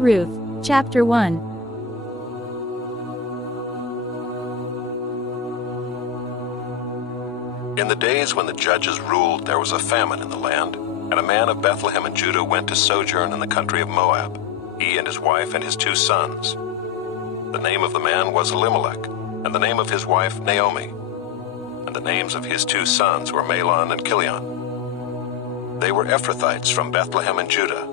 Ruth, Chapter 1. In the days when the judges ruled, there was a famine in the land, and a man of Bethlehem in Judah went to sojourn in the country of Moab, he and his wife and his 2 sons. The name of the man was Elimelech, and the name of his wife Naomi, and the names of his 2 sons were Mahlon and Chilion. They were Ephrathites from Bethlehem in Judah.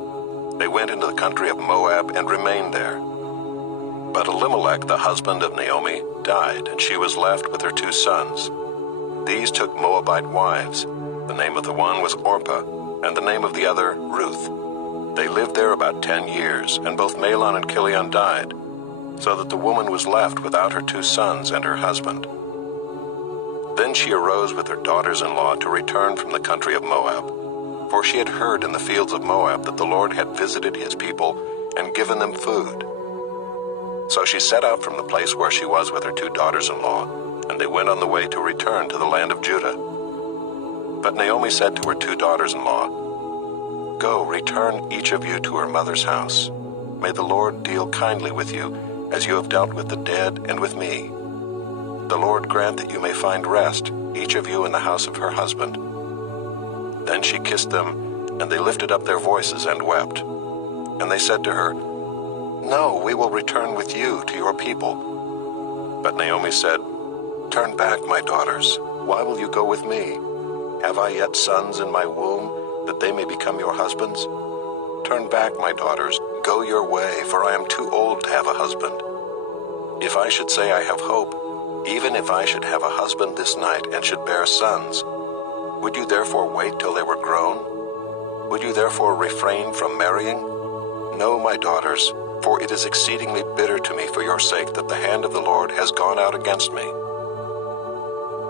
They went into the country of Moab and remained there. But Elimelech, the husband of Naomi, died, and she was left with her 2 sons. These took Moabite wives. The name of the one was Orpah, and the name of the other Ruth. They lived there about 10 years, and both Mahlon and Chilion died, so that the woman was left without her 2 sons and her husband. Then she arose with her daughters-in-law to return from the country of Moab, for she had heard in the fields of Moab that the Lord had visited his people and given them food. So she set out from the place where she was with her 2 daughters-in-law, and they went on the way to return to the land of Judah. But Naomi said to her 2 daughters-in-law, "Go, return each of you to her mother's house. May the Lord deal kindly with you, as you have dealt with the dead and with me. The Lord grant that you may find rest, each of you in the house of her husband." Then she kissed them, and they lifted up their voices and wept. And they said to her, "No, we will return with you to your people." But Naomi said, "Turn back, my daughters. Why will you go with me? Have I yet sons in my womb, that they may become your husbands? Turn back, my daughters. Go your way, for I am too old to have a husband. If I should say I have hope, even if I should have a husband this night and should bear sons, would you therefore wait till they were grown? Would you therefore refrain from marrying? No, my daughters, for it is exceedingly bitter to me for your sake that the hand of the Lord has gone out against me."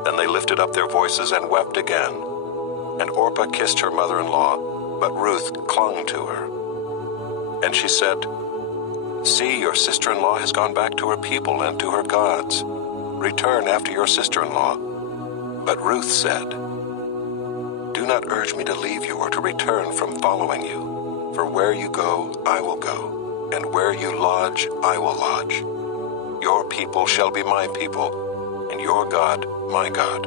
Then they lifted up their voices and wept again. And Orpah kissed her mother-in-law, but Ruth clung to her. And she said, "See, your sister-in-law has gone back to her people and to her gods. Return after your sister-in-law." But Ruth said, "Do not urge me to leave you or to return from following you. For where you go, I will go, and where you lodge, I will lodge. Your people shall be my people, and your God, my God.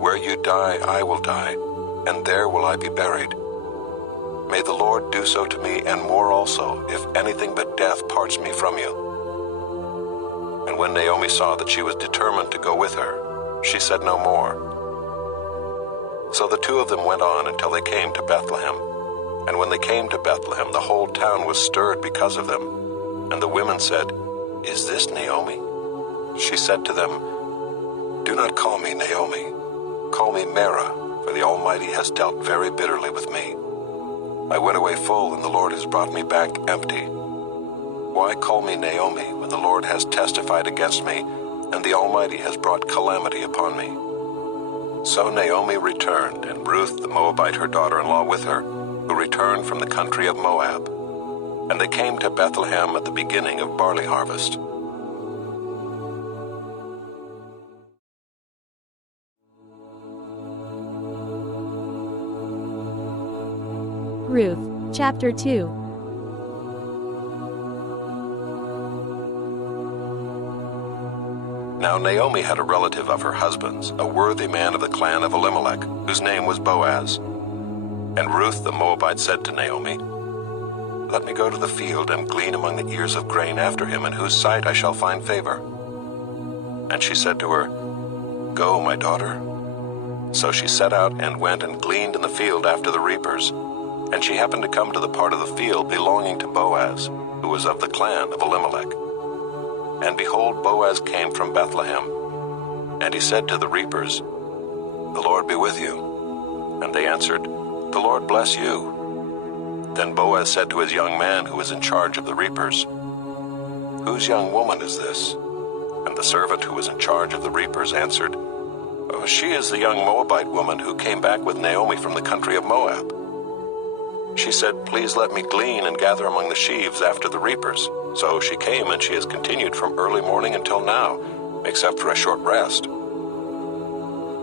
Where you die, I will die, and there will I be buried. May the Lord do so to me, and more also, if anything but death parts me from you." And when Naomi saw that she was determined to go with her, she said no more. So the 2 of them went on until they came to Bethlehem. And when they came to Bethlehem, the whole town was stirred because of them. And the women said, "Is this Naomi?" She said to them, "Do not call me Naomi. Call me Mara, for the Almighty has dealt very bitterly with me. I went away full, and the Lord has brought me back empty. Why call me Naomi, when the Lord has testified against me, and the Almighty has brought calamity upon me?" So Naomi returned, and Ruth the Moabite her daughter-in-law with her, who returned from the country of Moab. And they came to Bethlehem at the beginning of barley harvest. Ruth, Chapter 2. Now Naomi had a relative of her husband's, a worthy man of the clan of Elimelech, whose name was Boaz. And Ruth the Moabite said to Naomi, "Let me go to the field and glean among the ears of grain after him, in whose sight I shall find favor." And she said to her, "Go, my daughter." So she set out and went and gleaned in the field after the reapers. And she happened to come to the part of the field belonging to Boaz, who was of the clan of Elimelech. And behold, Boaz came from Bethlehem. And he said to the reapers, "The Lord be with you." And they answered, "The Lord bless you." Then Boaz said to his young man who was in charge of the reapers, "Whose young woman is this?" And the servant who was in charge of the reapers answered, "Oh, she is the young Moabite woman who came back with Naomi from the country of Moab." She said, "Please let me glean and gather among the sheaves after the reapers." So she came, and she has continued from early morning until now, except for a short rest.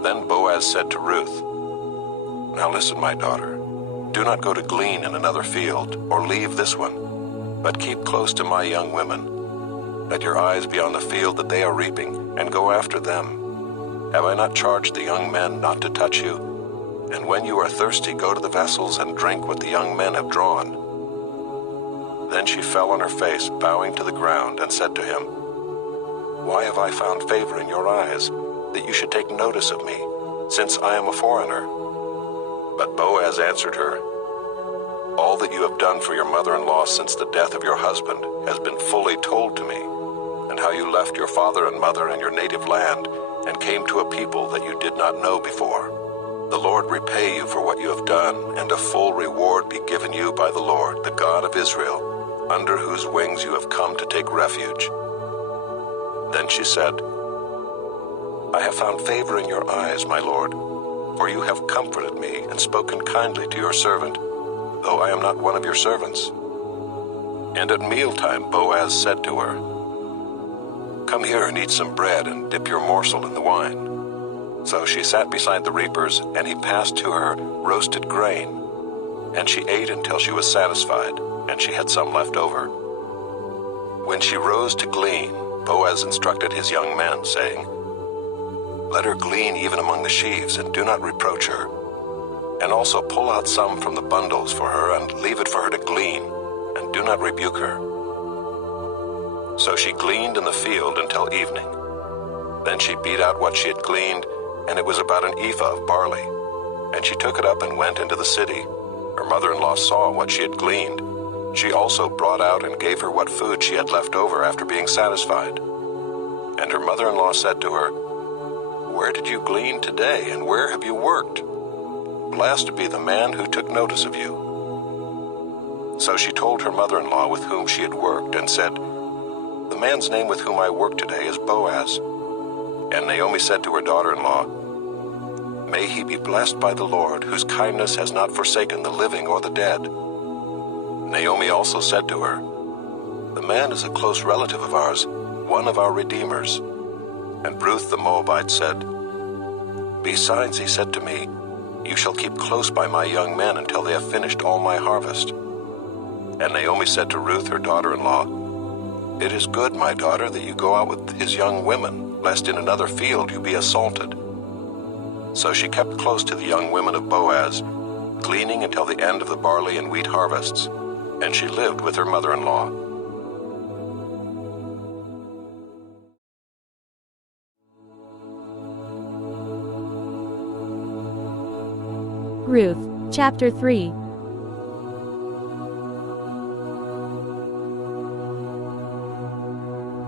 Then Boaz said to Ruth, "Now listen, my daughter. Do not go to glean in another field, or leave this one. But keep close to my young women. Let your eyes be on the field that they are reaping, and go after them. Have I not charged the young men not to touch you? And when you are thirsty, go to the vessels and drink what the young men have drawn." Then she fell on her face, bowing to the ground, and said to him, "Why have I found favor in your eyes, that you should take notice of me, since I am a foreigner?" But Boaz answered her, "All that you have done for your mother-in-law since the death of your husband has been fully told to me, and how you left your father and mother and your native land and came to a people that you did not know before. The Lord repay you for what you have done, and a full reward be given you by the Lord, the God of Israel, under whose wings you have come to take refuge." Then she said, "I have found favor in your eyes, my lord, for you have comforted me and spoken kindly to your servant, though I am not one of your servants." And at mealtime Boaz said to her, "Come here and eat some bread and dip your morsel in the wine." So she sat beside the reapers, and he passed to her roasted grain. And she ate until she was satisfied, and she had some left over. When she rose to glean, Boaz instructed his young men, saying, "Let her glean even among the sheaves, and do not reproach her. And also pull out some from the bundles for her, and leave it for her to glean, and do not rebuke her." So she gleaned in the field until evening. Then she beat out what she had gleaned, and it was about an ephah of barley. And she took it up and went into the city. Her mother-in-law saw what she had gleaned. She also brought out and gave her what food she had left over after being satisfied. And her mother-in-law said to her, "Where did you glean today, and where have you worked? Blessed be the man who took notice of you." So she told her mother-in-law with whom she had worked, and said, "The man's name with whom I work today is Boaz." And Naomi said to her daughter-in-law, "May he be blessed by the Lord, whose kindness has not forsaken the living or the dead." Naomi also said to her, "The man is a close relative of ours, one of our redeemers." And Ruth the Moabite said, "Besides, he said to me, 'You shall keep close by my young men until they have finished all my harvest.'" And Naomi said to Ruth her daughter-in-law, "It is good, my daughter, that you go out with his young women, lest in another field you be assaulted." So she kept close to the young women of Boaz, gleaning until the end of the barley and wheat harvests, and she lived with her mother-in-law. Ruth, Chapter 3.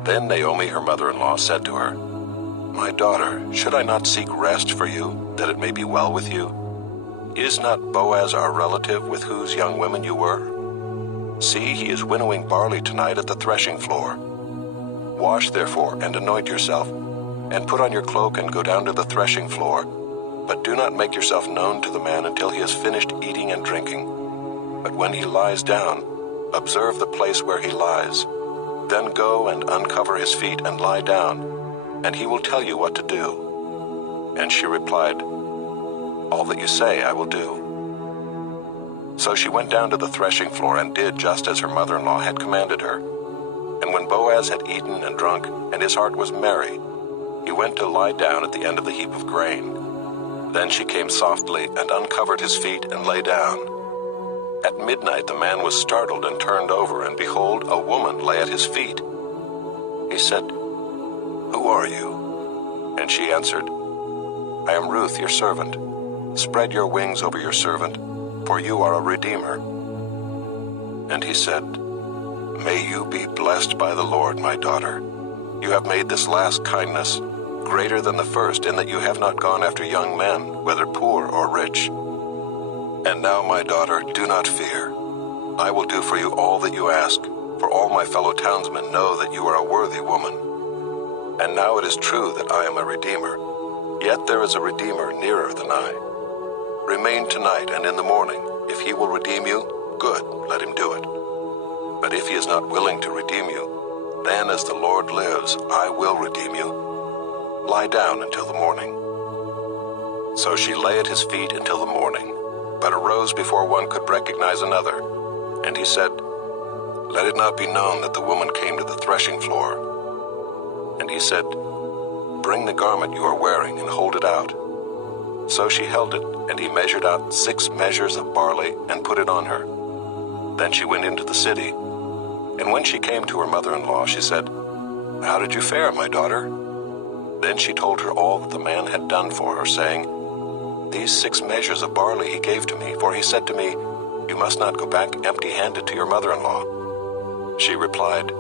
Then Naomi her mother-in-law said to her, "My daughter, should I not seek rest for you, that it may be well with you? Is not Boaz our relative with whose young women you were? See, he is winnowing barley tonight at the threshing floor. Wash therefore and anoint yourself, and put on your cloak and go down to the threshing floor, but do not make yourself known to the man until he has finished eating and drinking. But when he lies down, observe the place where he lies. Then go and uncover his feet and lie down, and he will tell you what to do." And she replied, "All that you say I will do." So she went down to the threshing floor and did just as her mother-in-law had commanded her. And when Boaz had eaten and drunk, and his heart was merry, he went to lie down at the end of the heap of grain. Then she came softly and uncovered his feet and lay down. At midnight the man was startled and turned over, and behold, a woman lay at his feet. He said, "Who are you?" And she answered, "I am Ruth, your servant. Spread your wings over your servant, for you are a redeemer." And he said, "May you be blessed by the Lord, my daughter. You have made this last kindness greater than the first, in that you have not gone after young men, whether poor or rich. And now, my daughter, do not fear. I will do for you all that you ask, for all my fellow townsmen know that you are a worthy woman. And now it is true that I am a redeemer, yet there is a redeemer nearer than I. Remain tonight, and in the morning, if he will redeem you, good, let him do it. But if he is not willing to redeem you, then as the Lord lives, I will redeem you. Lie down until the morning." So she lay at his feet until the morning, but arose before one could recognize another. And he said, "Let it not be known that the woman came to the threshing floor." And he said, "Bring the garment you are wearing and hold it out." So she held it, and he measured out 6 measures of barley and put it on her. Then she went into the city, and when she came to her mother-in-law, she said, "How did you fare, my daughter?" Then she told her all that the man had done for her, saying, "These 6 measures of barley he gave to me, for he said to me, 'You must not go back empty-handed to your mother-in-law.'" She replied,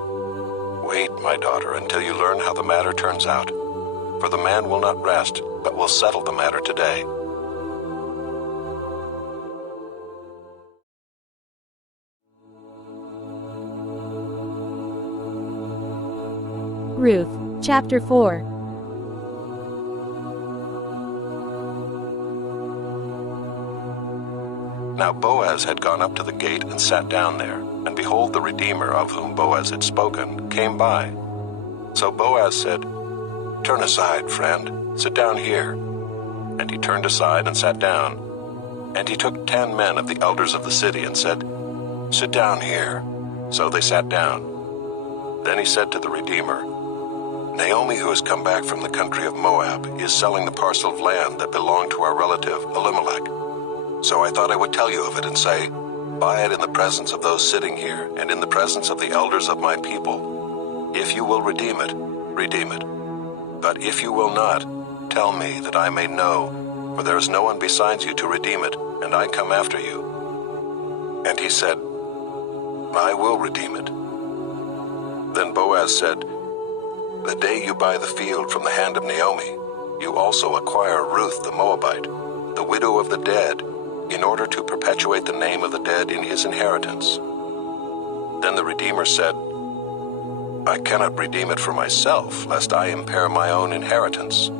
"Wait, my daughter, until you learn how the matter turns out, for the man will not rest, but will settle the matter today." Ruth, Chapter 4. Now Boaz had gone up to the gate and sat down there, and behold, the Redeemer of whom Boaz had spoken came by. So Boaz said, "Turn aside, friend, sit down here." And he turned aside and sat down. And he took 10 men of the elders of the city and said, "Sit down here." So they sat down. Then he said to the Redeemer, "Naomi, who has come back from the country of Moab, is selling the parcel of land that belonged to our relative Elimelech. So I thought I would tell you of it and say, buy it in the presence of those sitting here and in the presence of the elders of my people. If you will redeem it, redeem it. But if you will not, tell me that I may know, for there is no one besides you to redeem it, and I come after you." And he said, "I will redeem it." Then Boaz said, "The day you buy the field from the hand of Naomi, you also acquire Ruth the Moabite, the widow of the dead, in order to perpetuate the name of the dead in his inheritance." Then the Redeemer said, "I cannot redeem it for myself, lest I impair my own inheritance.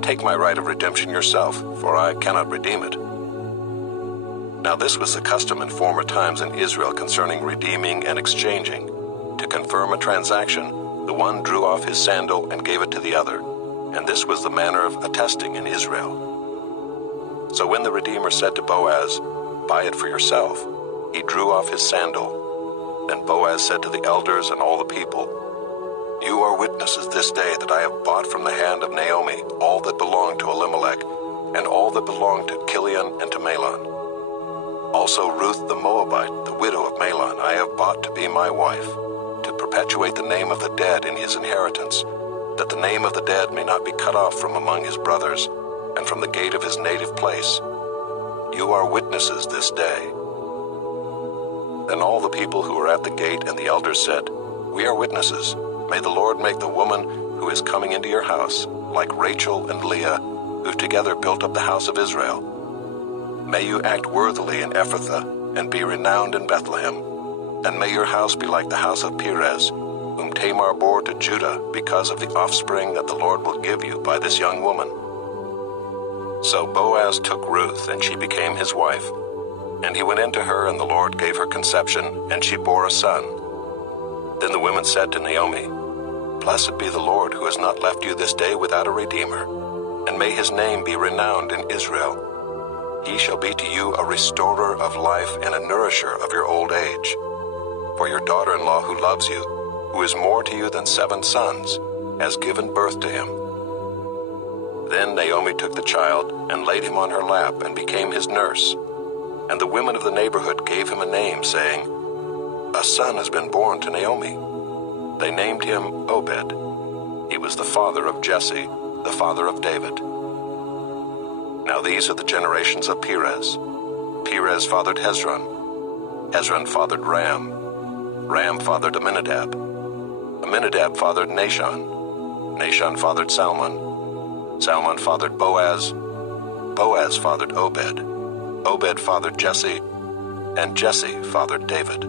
Take my right of redemption yourself, for I cannot redeem it." Now this was the custom in former times in Israel concerning redeeming and exchanging. To confirm a transaction, the one drew off his sandal and gave it to the other, and this was the manner of attesting in Israel. So when the Redeemer said to Boaz, "Buy it for yourself," he drew off his sandal. Then Boaz said to the elders and all the people, "You are witnesses this day that I have bought from the hand of Naomi all that belonged to Elimelech, and all that belonged to Chilion and to Mahlon. Also Ruth the Moabite, the widow of Mahlon, I have bought to be my wife, to perpetuate the name of the dead in his inheritance, that the name of the dead may not be cut off from among his brothers, and from the gate of his native place. You are witnesses this day." Then all the people who were at the gate and the elders said, "We are witnesses. May the Lord make the woman who is coming into your house, like Rachel and Leah, who together built up the house of Israel. May you act worthily in Ephrathah, and be renowned in Bethlehem. And may your house be like the house of Perez, whom Tamar bore to Judah, because of the offspring that the Lord will give you by this young woman." So Boaz took Ruth, and she became his wife. And he went into her, and the Lord gave her conception, and she bore a son. Then the women said to Naomi, "Blessed be the Lord, who has not left you this day without a redeemer, and may his name be renowned in Israel. He shall be to you a restorer of life and a nourisher of your old age. For your daughter-in-law who loves you, who is more to you than 7 sons, has given birth to him." Then Naomi took the child and laid him on her lap and became his nurse. And the women of the neighborhood gave him a name, saying, "A son has been born to Naomi." They named him Obed. He was the father of Jesse, the father of David. Now these are the generations of Perez. Perez fathered Hezron. Hezron fathered Ram. Ram fathered Amminadab. Amminadab fathered Nahshon. Nahshon fathered Salmon. Salmon fathered Boaz. Boaz fathered Obed. Obed fathered Jesse. And Jesse fathered David.